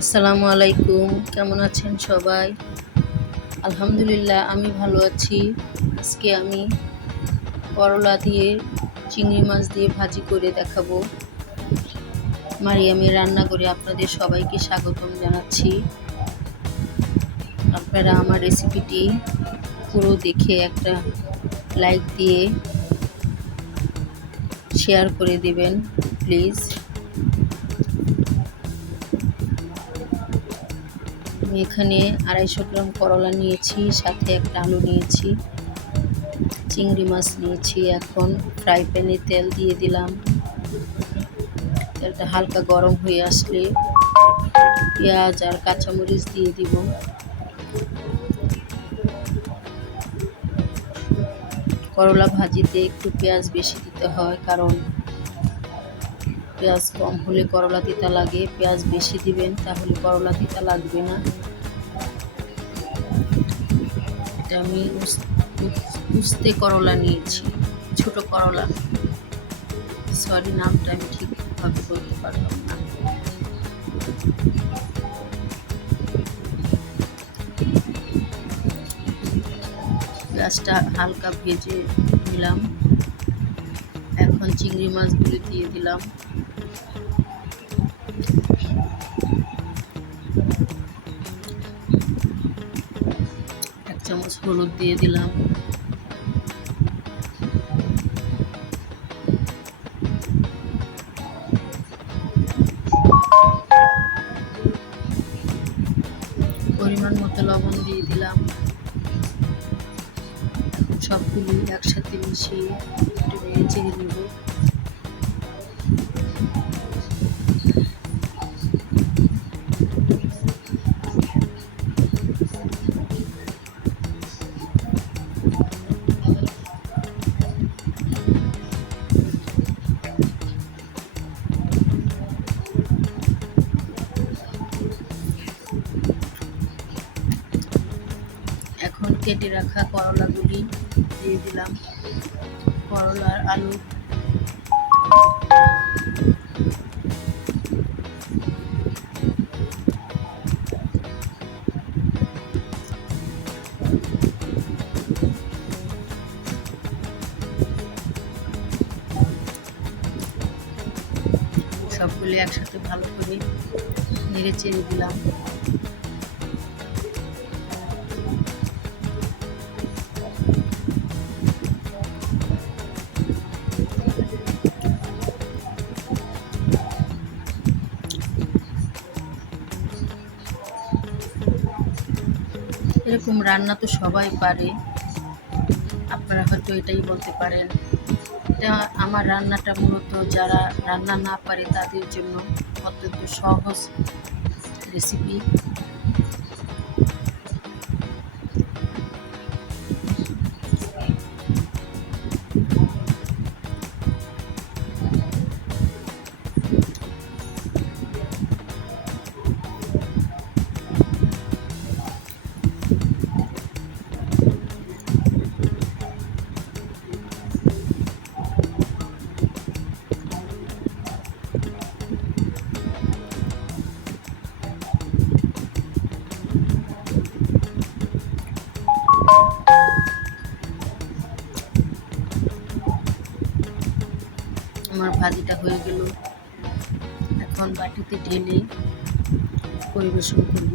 আসসালামু আলাইকুম, কেমন আছেন সবাই? আলহামদুলিল্লাহ আমি ভালো আছি। আজকে আমি করলা দিয়ে চিংড়ি মাছ দিয়ে ভাজি করে দেখাবো। মারিয়ামের রান্নাঘরে আপনাদের সবাইকে স্বাগতম জানাচ্ছি। আপনারা আমার রেসিপিটি পুরো দেখে একটা লাইক দিয়ে শেয়ার করে দেবেন প্লিজ। আমি এখানে 250 গ্রাম করলা নিয়েছি, সাথে একটা আলু নিয়েছি, চিংড়ি মাছ নিয়েছি। এখন ফ্রাই প্যানে তেল দিয়ে দিলাম। তেলটা হালকা গরম হয়ে আসলে পেঁয়াজ আর কাঁচামরিচ দিয়ে দিব। করলা ভাজিতে একটু পেঁয়াজ বেশি দিতে হয়, কারণ পেঁয়াজ কম হলে করলা তিতা লাগে। পেঁয়াজ বেশি দিবেন, তাহলে করলা তিতা লাগবে না। এটা আমি উস্তে করলা নিয়েছি, ছোট করলা। সরি, নামটা আমি ঠিকভাবে বলতে পারলাম না। পেঁয়াজটা হালকা ভেজে নিলাম। এখন চিংড়ি মাছগুলো দিয়ে দিলাম। এক চামচ হলুদ দিয়ে দিলাম। পরিমাণ মতো লবণ দিয়ে দিলাম। সবগুলো একসাথে মিশিয়ে একটু নেড়ে চেড়ে নেব। এখন কেটে রাখা করলাগুলি দিয়ে দিলাম। করলার আলু সবগুলি একসাথে ভালো করে নেড়ে চেড়ে দিলাম। এরকম রান্না তো সবাই পারে, আপনারা হয়তো এটাই বলতে পারেন। এটা আমার রান্নাটা মূলত যারা রান্না না পারে তাদের জন্য অত্যন্ত সহজ রেসিপি। আমার ভাজিটা হয়ে গেল। এখন বাটিতে ঢেলে পরিবেশন করব।